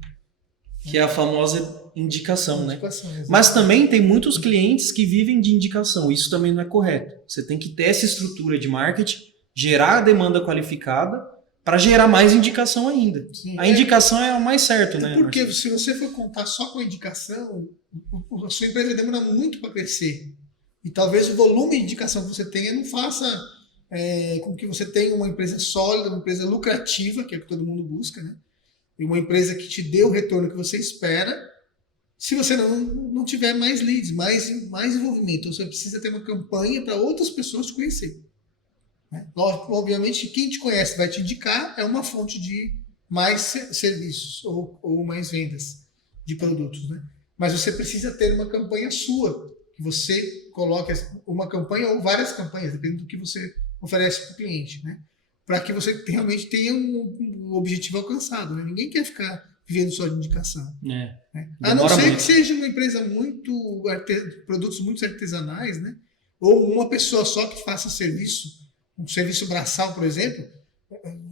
Que é a famosa indicação, né? Mas também tem muitos clientes que vivem de indicação. Isso também não é correto. Você tem que ter essa estrutura de marketing, gerar a demanda qualificada para gerar mais indicação ainda. Sim, a indicação é o mais certo, né? Porque se você for contar só com a indicação, a sua empresa demora muito para crescer. E talvez o volume de indicação que você tenha não faça com que você tenha uma empresa sólida, uma empresa lucrativa, que é o que todo mundo busca, né? E uma empresa que te dê o retorno que você espera, se você não tiver mais leads, mais envolvimento. Então, você precisa ter uma campanha para outras pessoas te conhecer. Né? Obviamente, quem te conhece vai te indicar, é uma fonte de mais serviços ou mais vendas de produtos. Né? Mas você precisa ter uma campanha sua, que você coloque uma campanha ou várias campanhas, dependendo do que você oferece para o cliente, né? Para que você realmente tenha um objetivo alcançado. Né? Ninguém quer ficar vivendo só de indicação. Né? A não ser que seja uma empresa produtos muito artesanais, né? Ou uma pessoa só que faça um serviço braçal, por exemplo.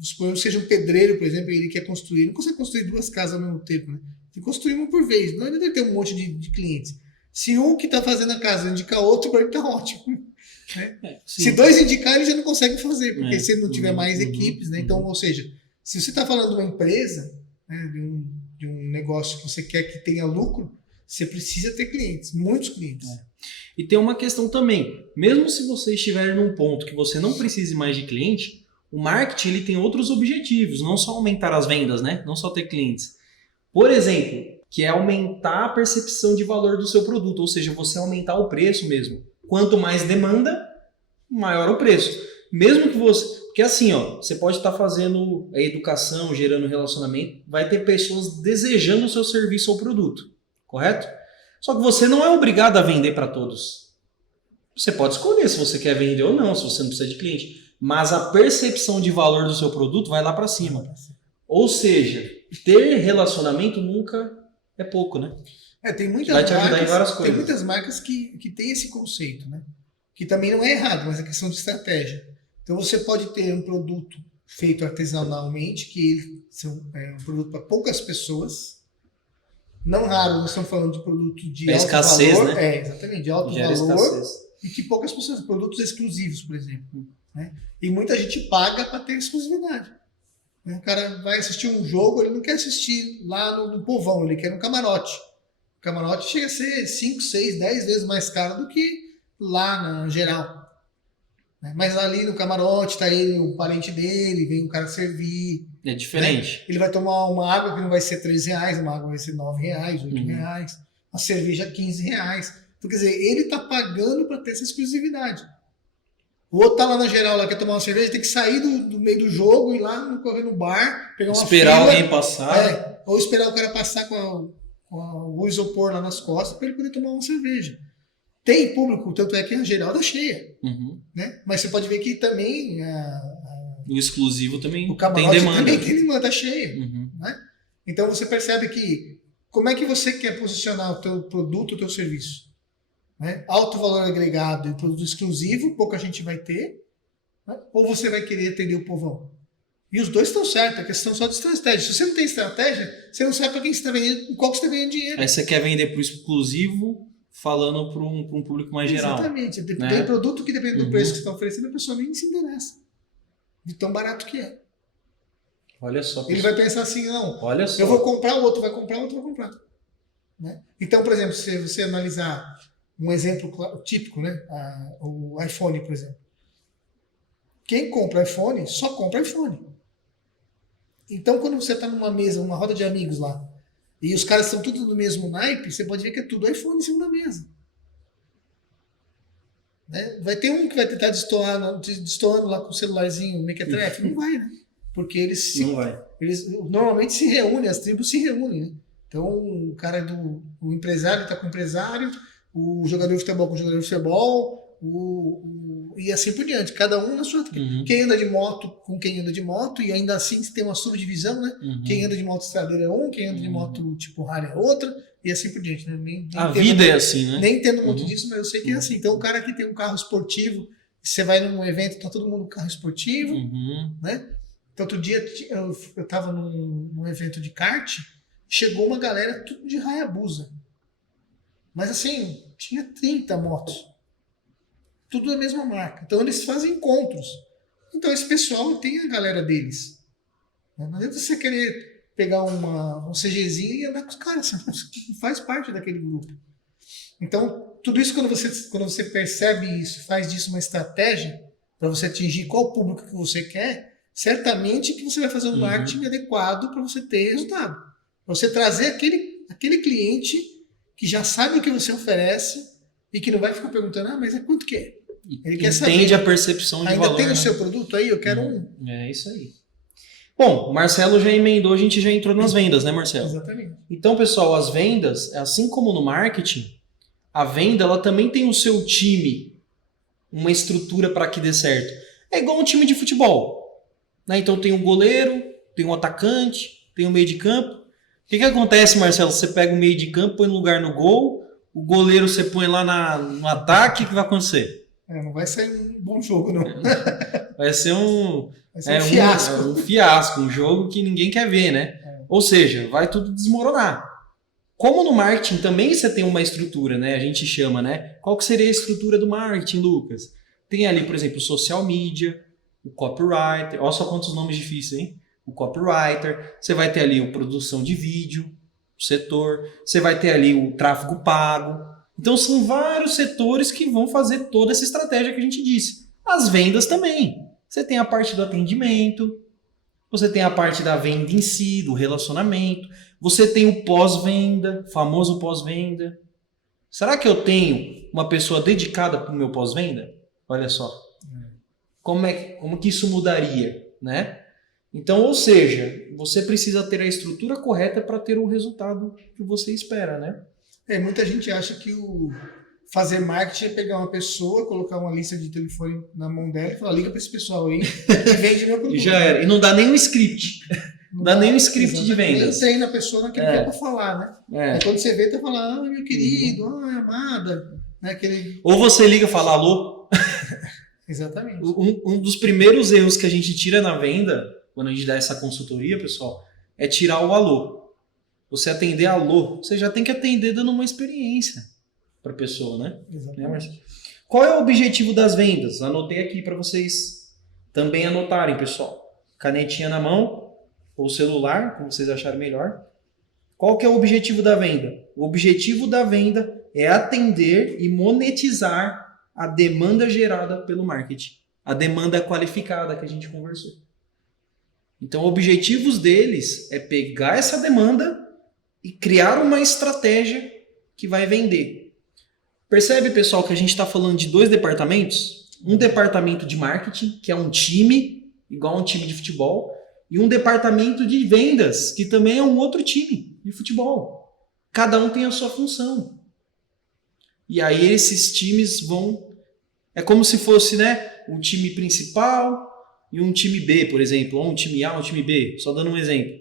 Suponhamos que seja um pedreiro, por exemplo, e ele quer construir. Não consegue construir 2 casas ao mesmo tempo. Né? Tem que construir uma por vez. Não deve ter um monte de clientes. Se um que está fazendo a casa indicar outro, para ele está ótimo. Né? Se 2 indicarem, ele já não consegue fazer, porque se ele não tiver mais equipes, né? Então, ou seja, se você está falando de uma empresa, né, de um negócio que você quer que tenha lucro, você precisa ter clientes, muitos clientes. E tem uma questão também, mesmo se você estiver num ponto que você não precise mais de cliente, O marketing ele tem outros objetivos, não só aumentar as vendas, né? Não só ter clientes. Por exemplo, que é aumentar a percepção de valor do seu produto, ou seja, você aumentar o preço mesmo. Quanto mais demanda, maior o preço. Mesmo que você... Porque assim, ó, você pode estar fazendo a educação, gerando relacionamento, vai ter pessoas desejando o seu serviço ou produto, correto? Só que você não é obrigado a vender para todos. Você pode escolher se você quer vender ou não, se você não precisa de cliente. Mas a percepção de valor do seu produto vai lá para cima. Ou seja, ter relacionamento nunca é pouco, né? Tem muitas vai te ajudar marcas, em várias coisas. Tem muitas marcas que têm esse conceito, né? Que também não é errado, mas é questão de estratégia. Então você pode ter um produto feito artesanalmente, que ele é um produto para poucas pessoas. Não raro, nós estamos falando de produto de alto escassez, valor. Né? Exatamente, de alto Gera valor. Escassez. E que poucas pessoas, produtos exclusivos, por exemplo. Né? E muita gente paga para ter exclusividade. O cara vai assistir um jogo, ele não quer assistir lá no povão, ele quer no camarote. O camarote chega a ser 5, 6, 10 vezes mais caro do que lá na geral. Mas ali no camarote tá ele, o parente dele, vem um cara servir. É diferente. Né? Ele vai tomar uma água que não vai ser R$3, uma água vai ser R$9, R$8, a cerveja R$15. Então, quer dizer, ele tá pagando para ter essa exclusividade. O outro tá lá na geral, lá quer tomar uma cerveja, tem que sair do meio do jogo, ir lá, correr no bar, pegar uma esperar fila, alguém passar. Ou esperar o cara passar com o isopor lá nas costas para ele poder tomar uma cerveja. Tem público, tanto é que a geral tá cheia. Né? Mas você pode ver que também o exclusivo também o camarote tem demanda. Também tem demanda, tá cheia. Né? Então você percebe que como é que você quer posicionar o teu produto, o teu serviço? Né? Alto valor agregado e produto exclusivo, pouca gente vai ter. Né? Ou você vai querer atender o povão? E os dois estão certos, a questão só de estratégia. Se você não tem estratégia, você não sabe para quem você está vendendo, qual que você está ganhando dinheiro. Aí você quer vender para o exclusivo, falando para um público mais geral. Exatamente. Né? Tem produto que, depende do preço que você está oferecendo, a pessoa nem se interessa. De tão barato que é. Olha só. Ele vai pensar assim, não, olha só. Eu vou comprar, o outro vai comprar, o outro vai comprar. Né? Então, por exemplo, se você analisar um exemplo típico, né? O iPhone, por exemplo. Quem compra iPhone, só compra iPhone. Então, quando você está numa mesa, numa roda de amigos lá, e os caras estão tudo no mesmo naipe, você pode ver que é tudo iPhone em cima da mesa. Né? Vai ter um que vai tentar destoando lá com o celularzinho mequetrefe? Não vai, né? Porque eles normalmente se reúnem, as tribos se reúnem, né? Então, o cara o empresário está com o empresário, o jogador de futebol com o jogador de futebol, e assim por diante. Cada um na sua... Quem anda de moto com quem anda de moto, e ainda assim tem uma subdivisão, né? Quem anda de moto estradeira é um, quem anda de moto tipo Harley é outra, e assim por diante. Né? A vida é assim, né? Nem entendo muito disso, mas eu sei que é assim. Então, o cara que tem um carro esportivo, você vai num evento, tá todo mundo com carro esportivo, né? Então, outro dia eu estava num evento de kart, chegou uma galera tudo de Hayabusa. Mas assim, tinha 30 motos. Tudo da mesma marca. Então eles fazem encontros. Então esse pessoal tem a galera deles. Não adianta você querer pegar um CGzinho e andar com os caras. Você não faz parte daquele grupo. Então, tudo isso quando você percebe isso, faz disso uma estratégia para você atingir qual público que você quer, certamente que você vai fazer um marketing adequado para você ter resultado. Para você trazer aquele cliente que já sabe o que você oferece e que não vai ficar perguntando, mas é quanto que é? Ele quer saber. Entende a percepção de valor. Ainda tem o seu produto aí? Eu quero um. É isso aí. Bom, o Marcelo já emendou, a gente já entrou nas vendas, né, Marcelo? Exatamente. Então, pessoal, as vendas, assim como no marketing, a venda ela também tem o seu time, uma estrutura para que dê certo. É igual um time de futebol. Né? Então tem um goleiro, tem um atacante, tem um meio de campo. O que acontece, Marcelo? Você pega o meio de campo, põe no lugar no gol, o goleiro você põe lá no ataque, o que vai acontecer? Não vai sair um bom jogo, não. Vai ser um fiasco. Um fiasco, um jogo que ninguém quer ver, né? Ou seja, vai tudo desmoronar. Como no marketing também você tem uma estrutura, né? A gente chama, né? Qual que seria a estrutura do marketing, Lucas? Tem ali, por exemplo, o social media, o copywriter, olha só quantos nomes difíceis, hein? O copywriter, você vai ter ali a produção de vídeo, o setor, você vai ter ali o tráfego pago. Então são vários setores que vão fazer toda essa estratégia que a gente disse. As vendas também. Você tem a parte do atendimento, você tem a parte da venda em si, do relacionamento, você tem o pós-venda, famoso pós-venda. Será que eu tenho uma pessoa dedicada para o meu pós-venda? Olha só. Como que isso mudaria, né? Então, ou seja, você precisa ter a estrutura correta para ter o resultado que você espera, né? Muita gente acha que o fazer marketing é pegar uma pessoa, colocar uma lista de telefone na mão dela e falar, liga para esse pessoal aí e vende meu produto. E já era. E não dá nem um script. Não dá nem um script de vendas. Nem treina a pessoa naquele que é para falar, né? Aí quando você vê, tá falando, meu querido, amada. Né? Aquele... Ou você liga e fala, alô. Exatamente. Um dos primeiros erros que a gente tira na venda, quando a gente dá essa consultoria, pessoal, é tirar o alô. Você atender alô, você já tem que atender dando uma experiência para a pessoa, né? Exatamente. Qual é o objetivo das vendas? Anotei aqui para vocês também anotarem, pessoal. Canetinha na mão ou celular, como vocês acharem melhor. Qual que é o objetivo da venda? O objetivo da venda é atender e monetizar a demanda gerada pelo marketing. A demanda qualificada que a gente conversou. Então, objetivos deles é pegar essa demanda e criar uma estratégia que vai vender. Percebe, pessoal, que a gente está falando de 2 departamentos? Um departamento de marketing, que é um time, igual um time de futebol, e um departamento de vendas, que também é um outro time de futebol. Cada um tem a sua função. E aí esses times vão... É como se fosse, né, um time principal e um time B, por exemplo, ou um time A, um time B, só dando um exemplo.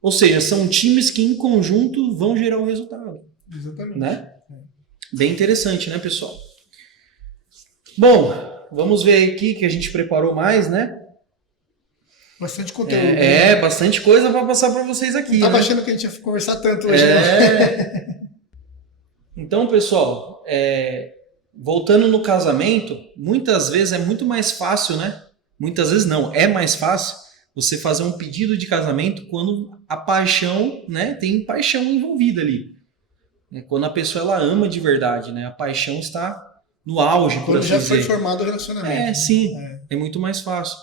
Ou seja, são times que em conjunto vão gerar o resultado. Exatamente. Né? Bem interessante, né, pessoal? Bom, vamos ver aqui que a gente preparou mais, né? Bastante conteúdo. Bastante coisa para passar para vocês aqui. Não estava né? achando que a gente ia conversar tanto hoje. Né? Então, pessoal, voltando no casamento, muitas vezes é muito mais fácil, né? Muitas vezes não, é mais fácil você fazer um pedido de casamento quando a paixão, né? Tem paixão envolvida ali. Quando a pessoa ela ama de verdade, né? A paixão está no auge, por assim dizer. Quando já foi formado o relacionamento. Sim. É muito mais fácil.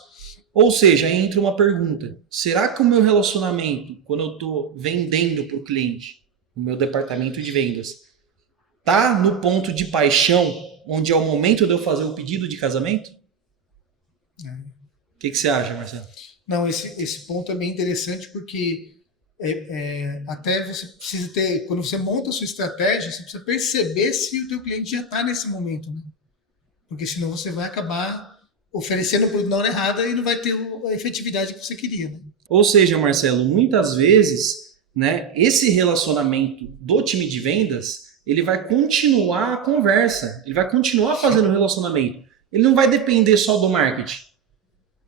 Ou seja, aí entra uma pergunta. Será que o meu relacionamento, quando eu estou vendendo para o cliente, no meu departamento de vendas, tá no ponto de paixão, onde é o momento de eu fazer o pedido de casamento? O que você acha, Marcelo? Não, esse ponto é bem interessante porque até você precisa ter, quando você monta a sua estratégia, você precisa perceber se o teu cliente já está nesse momento, né? Porque senão você vai acabar oferecendo o produto na hora errada e não vai ter a efetividade que você queria, né? Ou seja, Marcelo, muitas vezes, né, esse relacionamento do time de vendas, ele vai continuar a conversa, ele vai continuar fazendo o relacionamento. Ele não vai depender só do marketing.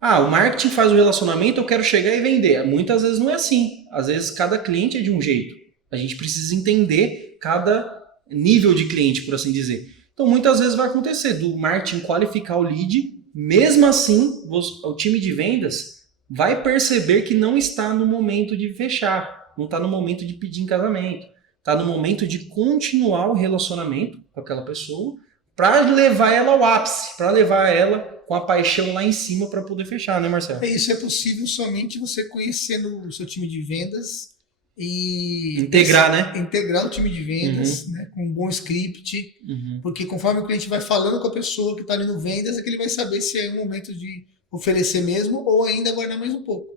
O marketing faz o relacionamento, eu quero chegar e vender. Muitas vezes não é assim. Às vezes cada cliente é de um jeito. A gente precisa entender cada nível de cliente, por assim dizer. Então muitas vezes vai acontecer do marketing qualificar o lead, mesmo assim o time de vendas vai perceber que não está no momento de fechar, não está no momento de pedir em casamento. Está no momento de continuar o relacionamento com aquela pessoa para levar ela ao ápice, para levar ela com a paixão lá em cima para poder fechar, né, Marcelo? Isso é possível somente você conhecendo o seu time de vendas e... Integrar o time de vendas, né, com um bom script, porque conforme o cliente vai falando com a pessoa que está ali no vendas, é que ele vai saber se é o momento de oferecer mesmo ou ainda aguardar mais um pouco.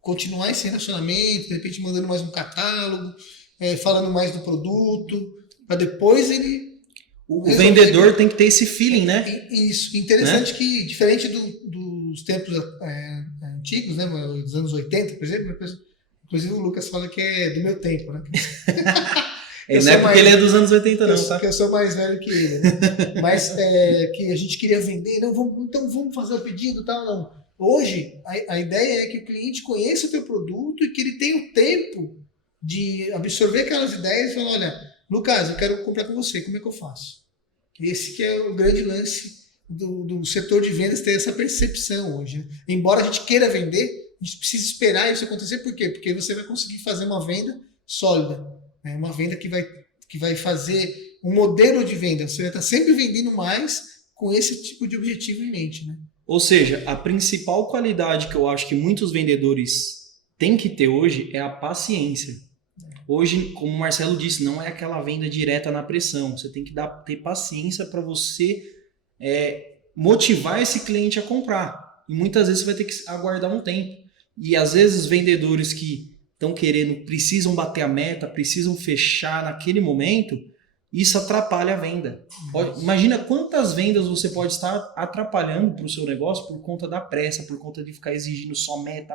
Continuar esse relacionamento, de repente mandando mais um catálogo, falando mais do produto, para depois ele... O vendedor tem que ter esse feeling, né? Isso. Interessante, né? Que, diferente dos tempos antigos, né? Dos anos 80, por exemplo, inclusive o Lucas fala que é do meu tempo, né? Não é porque ele é dos anos 80, não, tá? Que eu sou mais velho que ele, né? Mas que a gente queria vender, então vamos fazer o pedido e tal, não. Hoje, a ideia é que o cliente conheça o teu produto e que ele tenha o tempo de absorver aquelas ideias e falar, olha, Lucas, eu quero comprar com você, como é que eu faço? Esse que é o grande lance do setor de vendas, ter essa percepção hoje. Né? Embora a gente queira vender, a gente precisa esperar isso acontecer. Por quê? Porque você vai conseguir fazer uma venda sólida. Né? Uma venda que vai fazer um modelo de venda. Você vai estar sempre vendendo mais com esse tipo de objetivo em mente. Né? Ou seja, a principal qualidade que eu acho que muitos vendedores têm que ter hoje é a paciência. Hoje, como o Marcelo disse, não é aquela venda direta na pressão. Você tem que ter paciência para você motivar esse cliente a comprar. E muitas vezes você vai ter que aguardar um tempo. E às vezes os vendedores que estão querendo, precisam bater a meta, precisam fechar naquele momento, isso atrapalha a venda. Imagina quantas vendas você pode estar atrapalhando para o seu negócio por conta da pressa, por conta de ficar exigindo só meta.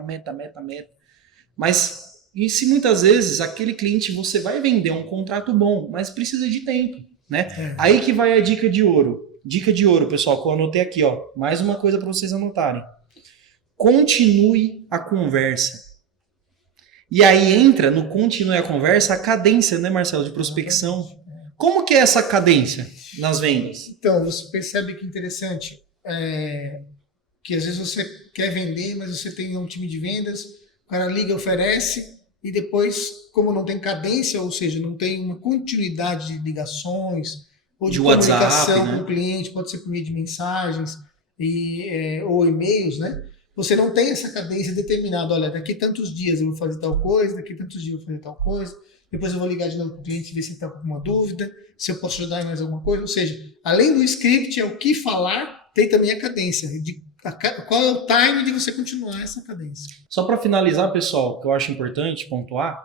Mas, e se muitas vezes aquele cliente você vai vender um contrato bom, mas precisa de tempo, né? Aí que vai a dica de ouro. Dica de ouro, pessoal, que eu anotei aqui, ó. Mais uma coisa para vocês anotarem. Continue a conversa. E aí entra no continue a conversa a cadência, né, Marcelo, de prospecção. Como que é essa cadência nas vendas? Então, você percebe que interessante, que às vezes você quer vender, mas você tem um time de vendas, o cara liga, oferece, e depois, como não tem cadência, ou seja, não tem uma continuidade de ligações, ou de comunicação WhatsApp, né? com o cliente, pode ser por meio de mensagens ou e-mails, né? Você não tem essa cadência determinada, olha, daqui tantos dias eu vou fazer tal coisa, daqui tantos dias eu vou fazer tal coisa, depois eu vou ligar de novo para o cliente ver se ele está com alguma dúvida, se eu posso ajudar em mais alguma coisa. Ou seja, além do script, é o que falar, tem também a cadência. Qual é o time de você continuar essa cadência? Só para finalizar, pessoal, que eu acho importante pontuar,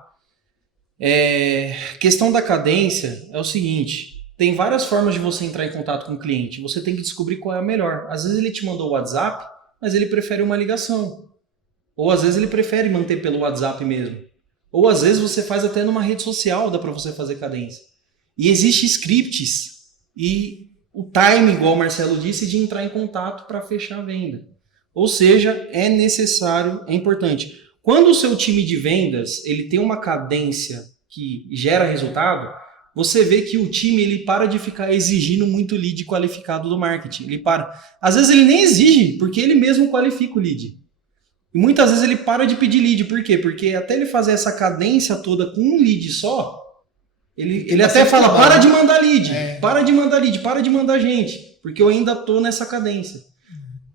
questão da cadência é o seguinte, tem várias formas de você entrar em contato com o cliente. Você tem que descobrir qual é a melhor. Às vezes ele te mandou o WhatsApp, mas ele prefere uma ligação. Ou às vezes ele prefere manter pelo WhatsApp mesmo. Ou às vezes você faz até numa rede social, dá para você fazer cadência. E existe scripts e o time, igual o Marcelo disse, de entrar em contato para fechar a venda. Ou seja, é necessário, é importante. Quando o seu time de vendas ele tem uma cadência que gera resultado, você vê que o time ele para de ficar exigindo muito lead qualificado do marketing. Ele para. Às vezes ele nem exige, porque ele mesmo qualifica o lead. E muitas vezes ele para de pedir lead. Por quê? Porque até ele fazer essa cadência toda com um lead só, ele até fala, para de mandar lead, para de mandar gente, porque eu ainda estou nessa cadência.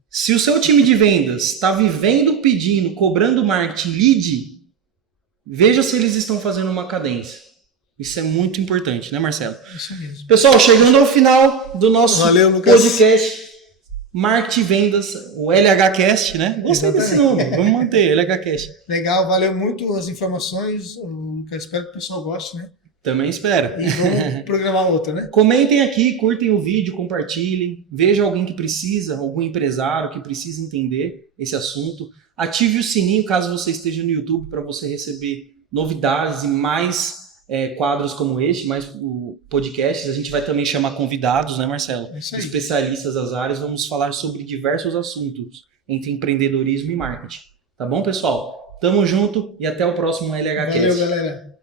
Se o seu time de vendas está vivendo, pedindo, cobrando marketing lead, veja se eles estão fazendo uma cadência. Isso é muito importante, né, Marcelo? Isso mesmo. Pessoal, chegando ao final do nosso Lucas. podcast, Marketing e Vendas, o LHcast, né? Gostei desse nome, vamos manter, LHcast. Legal, valeu muito as informações, Lucas. Espero que o pessoal goste, né? Também espera. E vamos programar outra, né? Comentem aqui, curtem o vídeo, compartilhem. Veja alguém que precisa, algum empresário que precisa entender esse assunto. Ative o sininho caso você esteja no YouTube para você receber novidades e mais quadros como este, mais podcasts. A gente vai também chamar convidados, né, Marcelo? É isso aí. Especialistas das áreas. Vamos falar sobre diversos assuntos entre empreendedorismo e marketing. Tá bom, pessoal? Tamo junto e até o próximo LHcast. Valeu, galera.